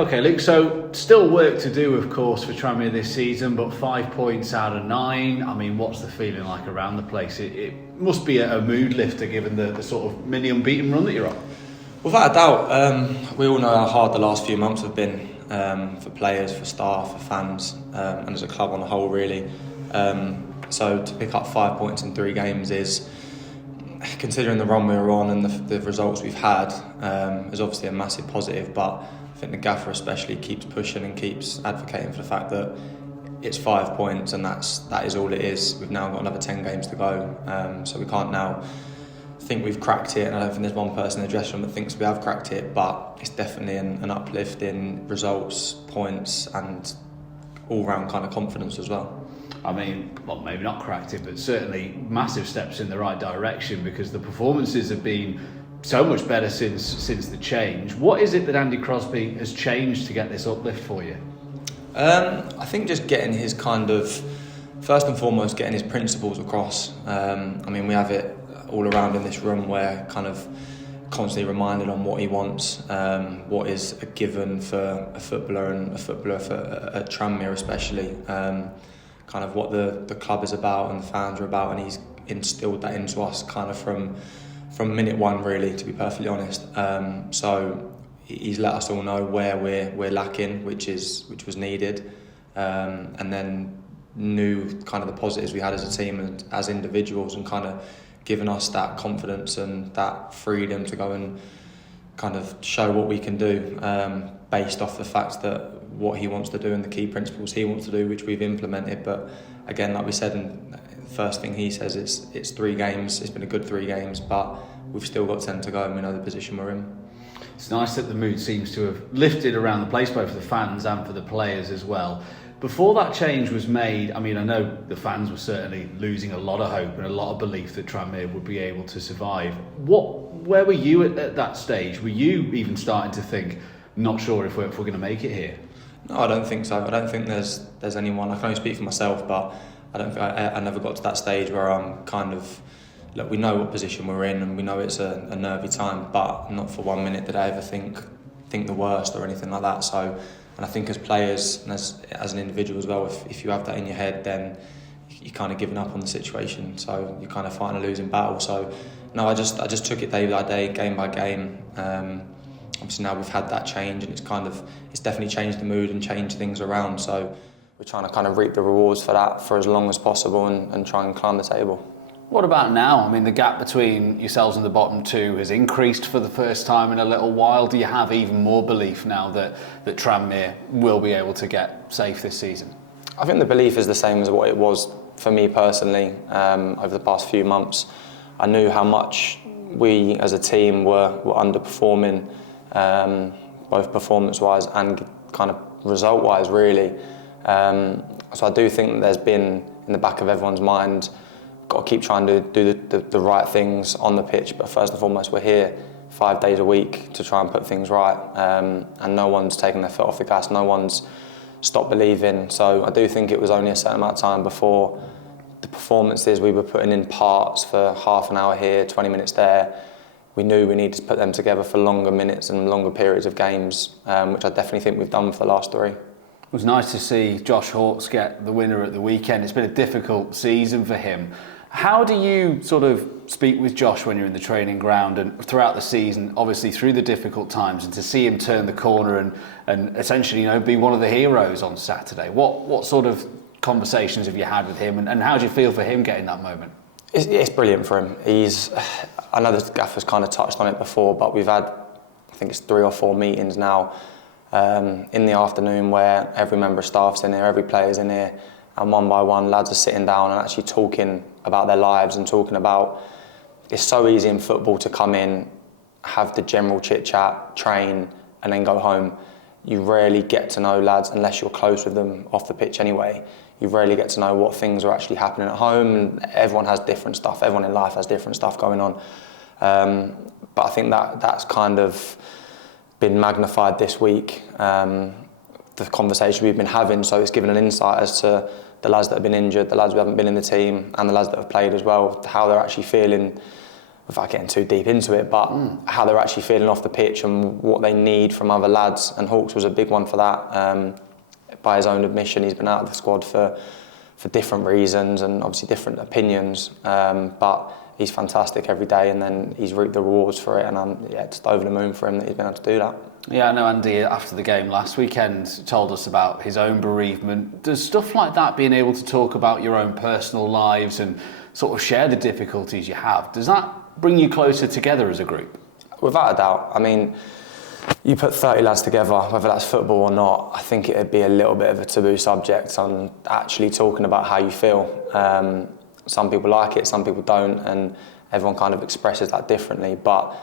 Okay, Luke, so still work to do, of course, for Tranmere this season, but 5 points out of 9. I mean, what's the feeling like around the place? It must be a mood lifter given the sort of mini unbeaten run that you're on. Without a doubt, we all know how hard the last few months have been for players, for staff, for fans, and as a club on the whole, really. So to pick up 5 points in 3 games is, considering the run we were on and the results we've had, is obviously a massive positive. But I think the gaffer especially keeps pushing and keeps advocating for the fact that it's 5 points and that is all it is. We've now got another 10 games to go, so we can't now think we've cracked it, and I don't think there's one person in the dressing room that thinks we have cracked it, but it's definitely an uplift in results, points and all-round kind of confidence as well. I mean, well, maybe not cracked it, but certainly massive steps in the right direction, because the performances have been so much better since the change. What is it that Andy Crosby has changed to get this uplift for you? I think just getting his kind of, first and foremost, getting his principles across. I mean, we have it all around in this room, where kind of constantly reminded on what he wants, what is a given for a footballer and a footballer at Tranmere especially, kind of what the club is about and the fans are about, and he's instilled that into us kind of from minute one, really, to be perfectly honest. So he's let us all know where we're lacking, which was needed, and then knew kind of the positives we had as a team and as individuals, and kind of given us that confidence and that freedom to go and kind of show what we can do, based off the fact that what he wants to do and the key principles he wants to do, which we've implemented. But again, like we said, and the first thing he says, it's 3 games. It's been a good 3 games, but we've still got 10 to go, and we know the position we're in. It's nice that the mood seems to have lifted around the place, both for the fans and for the players as well. Before that change was made, I mean, I know the fans were certainly losing a lot of hope and a lot of belief that Tranmere would be able to survive. Where were you at that stage? Were you even starting to think, not sure if we're going to make it here? No, I don't think so. I don't think there's anyone. I can only speak for myself, but I don't think I never got to that stage where I'm kind of, look, we know what position we're in and we know it's a nervy time, but not for 1 minute did I ever think the worst or anything like that. So, and I think as players and as an individual as well, if you have that in your head, then you're kind of giving up on the situation. So you're kind of fighting a losing battle. So no, I just took it day by day, game by game. Obviously now we've had that change, and it's definitely changed the mood and changed things around. So we're trying to kind of reap the rewards for that for as long as possible and try and climb the table. What about now? I mean, the gap between yourselves and the bottom 2 has increased for the first time in a little while. Do you have even more belief now that Tranmere will be able to get safe this season? I think the belief is the same as what it was for me personally over the past few months. I knew how much we as a team were underperforming, both performance-wise and kind of result-wise, really. So I do think that there's been, in the back of everyone's mind, got to keep trying to do the right things on the pitch, but first and foremost we're here 5 days a week to try and put things right, and no one's taken their foot off the gas, no one's stopped believing. So I do think it was only a certain amount of time before the performances we were putting in parts for half an hour here, 20 minutes there, we knew we needed to put them together for longer minutes and longer periods of games, which I definitely think we've done for the last 3. It was nice to see Josh Hawkes get the winner at the weekend. It's been a difficult season for him. How do you sort of speak with Josh when you're in the training ground and throughout the season, obviously through the difficult times, and to see him turn the corner and essentially, be one of the heroes on Saturday? What sort of conversations have you had with him, and how do you feel for him getting that moment? It's brilliant for him. I know the gaffer's kind of touched on it before, but we've had, I think it's 3 or 4 meetings now in the afternoon where every member of staff's in here, every player's in here, and one by one lads are sitting down and actually talking about their lives and talking about, it's so easy in football to come in, have the general chit chat, train and then go home. You rarely get to know lads unless you're close with them off the pitch anyway. You rarely get to know what things are actually happening at home, and everyone has different stuff, everyone in life has different stuff going on. But I think that's kind of been magnified this week, the conversation we've been having, so it's given an insight as to the lads that have been injured, the lads who haven't been in the team, and the lads that have played as well, how they're actually feeling without getting too deep into it, but how they're actually feeling off the pitch and what they need from other lads. And Hawks was a big one for that. By his own admission, he's been out of the squad for different reasons and obviously different opinions. But he's fantastic every day, and then he's reaped the rewards for it. And I'm just over the moon for him that he's been able to do that. Yeah, I know Andy, after the game last weekend, told us about his own bereavement. Does stuff like that, being able to talk about your own personal lives and sort of share the difficulties you have, does that bring you closer together as a group? Without a doubt. I mean, you put 30 lads together, whether that's football or not, I think it'd be a little bit of a taboo subject on actually talking about how you feel. Some people like it, some people don't, and everyone kind of expresses that differently. But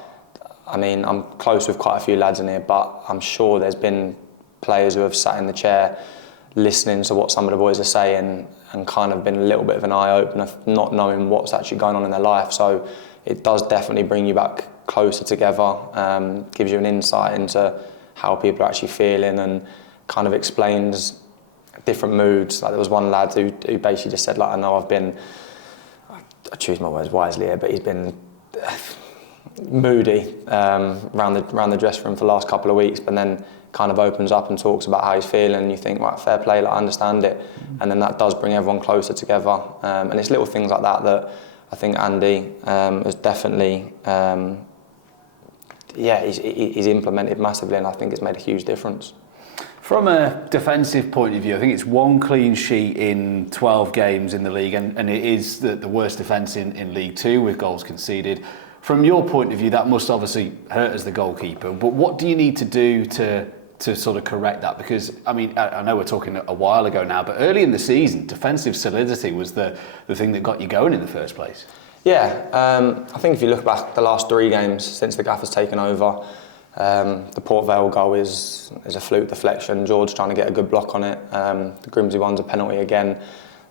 I mean, I'm close with quite a few lads in here, but I'm sure there's been players who have sat in the chair listening to what some of the boys are saying and kind of been a little bit of an eye-opener, not knowing what's actually going on in their life. So it does definitely bring you back closer together, gives you an insight into how people are actually feeling, and kind of explains different moods. Like there was one lad who basically just said, like, I know I've been, I choose my words wisely here, but he's been moody around the dressing room for the last couple of weeks, but then kind of opens up and talks about how he's feeling, and you think, right, fair play, like, I understand it. And then that does bring everyone closer together. And it's little things like that that I think Andy has definitely, he's implemented massively, and I think it's made a huge difference. From a defensive point of view, I think it's 1 clean sheet in 12 games in the league, and it is the worst defence in League Two with goals conceded. From your point of view, that must obviously hurt as the goalkeeper, but what do you need to do to sort of correct that? Because, I mean, I know we're talking a while ago now, but early in the season, defensive solidity was the thing that got you going in the first place. Yeah, I think if you look back the last 3 games since the gaffer's taken over, the Port Vale goal is a fluke deflection. George trying to get a good block on it. The Grimsby one's a penalty again.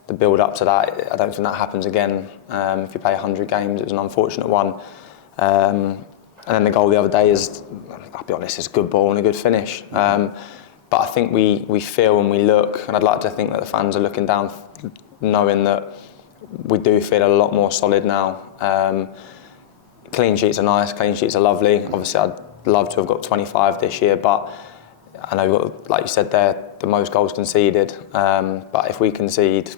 The build up to that, I don't think that happens again. If you play 100 games, it was an unfortunate one. And then the goal the other day is, I'll be honest, it's a good ball and a good finish. But I think we feel and we look, and I'd like to think that the fans are looking down, knowing that we do feel a lot more solid now. Clean sheets are nice, clean sheets are lovely. Obviously, I'd love to have got 25 this year, but I know we've got, like you said there, the most goals conceded. But if we concede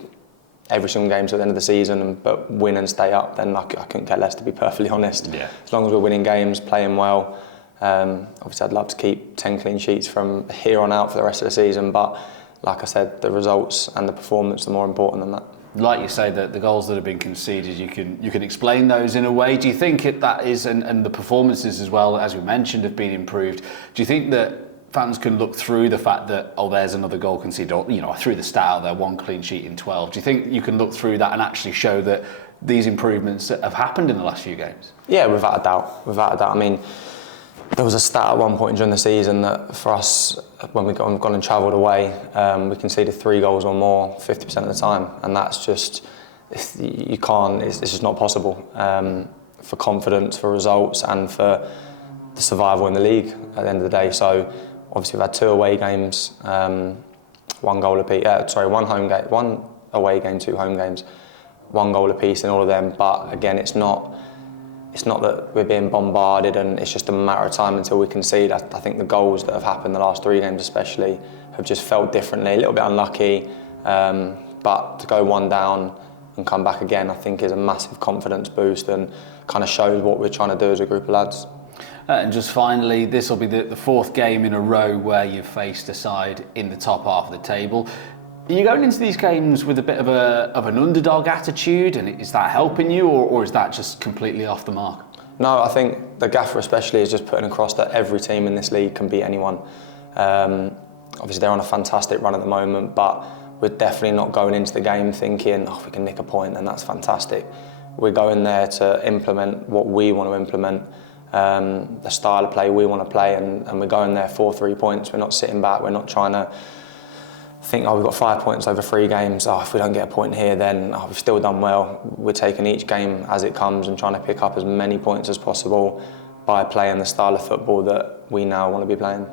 every single game to the end of the season but win and stay up, then I couldn't care less, to be perfectly honest. Yeah. As long as we're winning games, playing well, obviously I'd love to keep 10 clean sheets from here on out for the rest of the season, but like I said, the results and the performance are more important than that. Like you say, that the goals that have been conceded, you can explain those in a way. Do you think that is, and the performances as well, as we mentioned, have been improved? Do you think that fans can look through the fact that, oh, there's another goal conceded, or, you know, I threw the stat out there, 1 clean sheet in 12. Do you think you can look through that and actually show that these improvements have happened in the last few games? Yeah, without a doubt. I mean, there was a stat at one point during the season that for us, when we've gone and travelled away, we conceded 3 goals or more 50% of the time, and that's just, you can't, it's just not possible for confidence, for results, and for the survival in the league at the end of the day. So obviously we've had 2 away games, 1 goal apiece, 1 away game, 2 home games, 1 goal apiece in all of them. But again, it's not that we're being bombarded and it's just a matter of time until we concede. I think the goals that have happened the last 3 games especially have just felt differently, a little bit unlucky, but to go 1 down and come back again, I think is a massive confidence boost and kind of shows what we're trying to do as a group of lads. And just finally, this will be the 4th game in a row where you've faced a side in the top half of the table. Are you going into these games with a bit of an underdog attitude, and is that helping you, or is that just completely off the mark? No, I think the gaffer especially is just putting across that every team in this league can beat anyone. Obviously they're on a fantastic run at the moment, but we're definitely not going into the game thinking, oh, if we can nick a point, then that's fantastic. We're going there to implement what we want to implement, the style of play we want to play, and we're going there for 3 points. We're not sitting back, we're not trying to think, oh, we've got 5 points over 3 games, oh, if we don't get a point here, then we've still done well. We're taking each game as it comes and trying to pick up as many points as possible by playing the style of football that we now want to be playing.